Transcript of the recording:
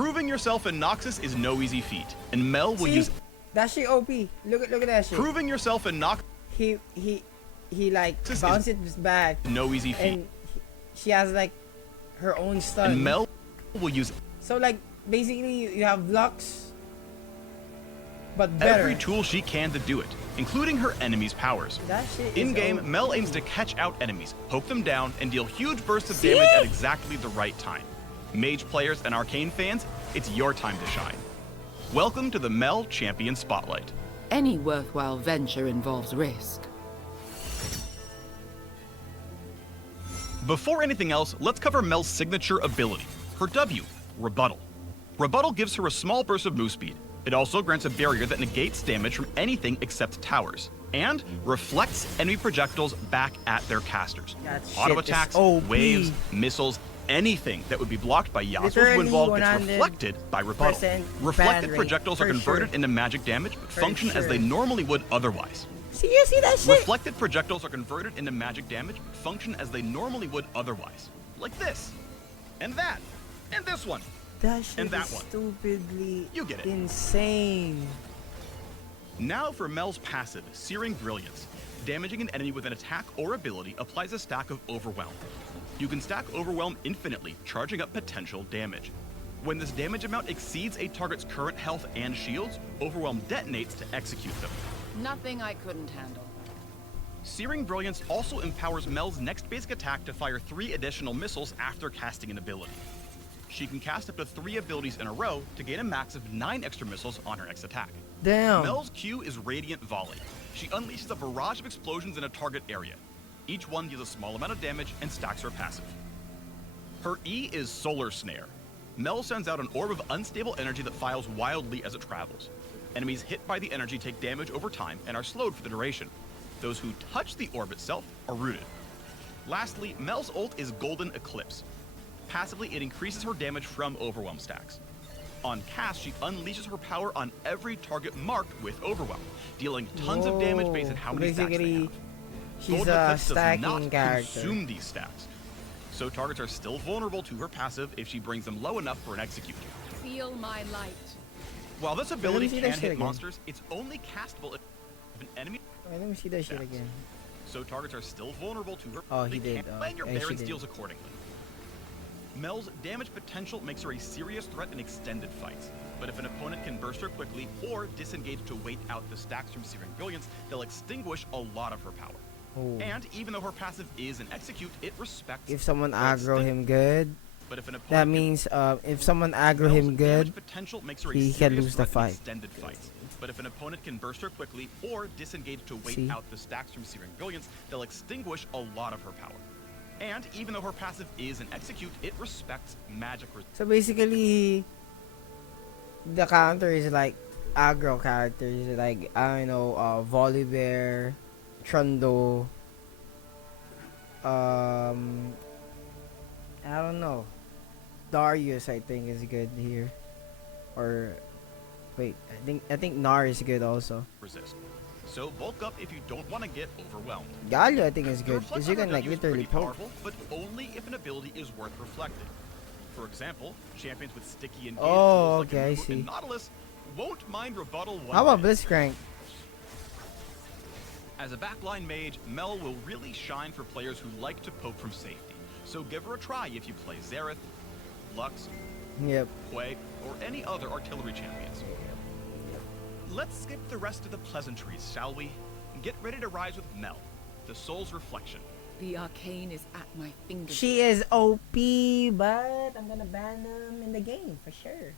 Proving yourself in Noxus is no easy feat, and Mel will use. That shit OP. Look at that shit. Proving yourself in Noxus. He like bounced it back. No easy feat. And she has like her own stun. And Mel will use. So like basically you have Lux, but better. Every tool she can to do it, including her enemies' powers. That shit In game, OP. Mel aims to catch out enemies, poke them down, and deal huge bursts of damage at exactly the right time. Mage players and Arcane fans, it's your time to shine. Welcome to the Mel Champion Spotlight. Any worthwhile venture involves risk. Before anything else, let's cover Mel's signature ability, her W, Rebuttal. Rebuttal gives her a small burst of move speed. It also grants a barrier that negates damage from anything except towers, and reflects enemy projectiles back at their casters. Auto attacks, waves, missiles, anything that would be blocked by Yasuo's wind wall gets reflected by Rebuttal. Reflected projectiles are converted into magic damage, but function as they normally would otherwise. You see that shit? Reflected projectiles are converted into magic damage, but function as they normally would otherwise. Like this, and that, and this one, that shit and that is one. Stupidly You get it. insane. Now for Mel's passive, Searing Brilliance. Damaging an enemy with an attack or ability applies a stack of Overwhelm. You can stack Overwhelm infinitely, charging up potential damage. When this damage amount exceeds a target's current health and shields, Overwhelm detonates to execute them. Nothing I couldn't handle. Searing Brilliance also empowers Mel's next basic attack to fire 3 additional missiles after casting an ability. She can cast up to 3 abilities in a row to gain a max of 9 extra missiles on her next attack. Damn. Mel's Q is Radiant Volley. She unleashes a barrage of explosions in a target area. Each one deals a small amount of damage and stacks her passive. Her E is Solar Snare. Mel sends out an orb of unstable energy that files wildly as it travels. Enemies hit by the energy take damage over time and are slowed for the duration. Those who touch the orb itself are rooted. Lastly, Mel's ult is Golden Eclipse. Passively, it increases her damage from Overwhelm stacks. On cast, she unleashes her power on every target marked with Overwhelm, dealing tons of damage based on how many stacks they have. She's Golden a Eclipse does stacking not character. consume these stacks, so targets are still vulnerable to her passive if she brings them low enough for an execute. Feel my light. While this ability see can that shit hit again. monsters, it's only castable if an enemy. Wait, let me see that shit stacks. again. So targets are still vulnerable to her. Oh, he They did. can't plan your Yeah, she Baron's did. deals accordingly. Mel's damage potential makes her a serious threat in extended fights. But if an opponent can burst her quickly or disengage to wait out the stacks from Searing Brilliance, they'll extinguish a lot of her power. Oh. And even though her passive is an execute, it respects. If someone the aggro him good, But if an opponent that can- means if someone aggro Mel's him damage good, potential makes her a he can serious lose the threat in fight. extended fights. But if an opponent can burst her quickly or disengage to wait See? out the stacks from Searing Brilliance, they'll extinguish a lot of her power. And even though her passive is an execute, it respects magic. so basically the counter is like aggro characters like I don't know, Volibear, Trundle, I don't know, Darius I think is good here, or wait, I think Nar is good also. Resist. So bulk up if you don't want to get overwhelmed. Galio I think is The good reflect because you on her can like W is literally pretty poke. powerful, but only if an ability is worth reflecting. For example, champions with sticky and Oh, like okay, I Anubu see. and Nautilus won't mind Rebuttal one How about bit. Blitzcrank? As a backline mage, Mel will really shine for players who like to poke from safety. So give her a try if you play Xerath, Lux, Yep. Quay, or any other artillery champions. Let's skip the rest of the pleasantries, shall we? Get ready to rise with Mel, the soul's reflection. The arcane is at my fingertips. She is OP, but I'm gonna ban them in the game for sure.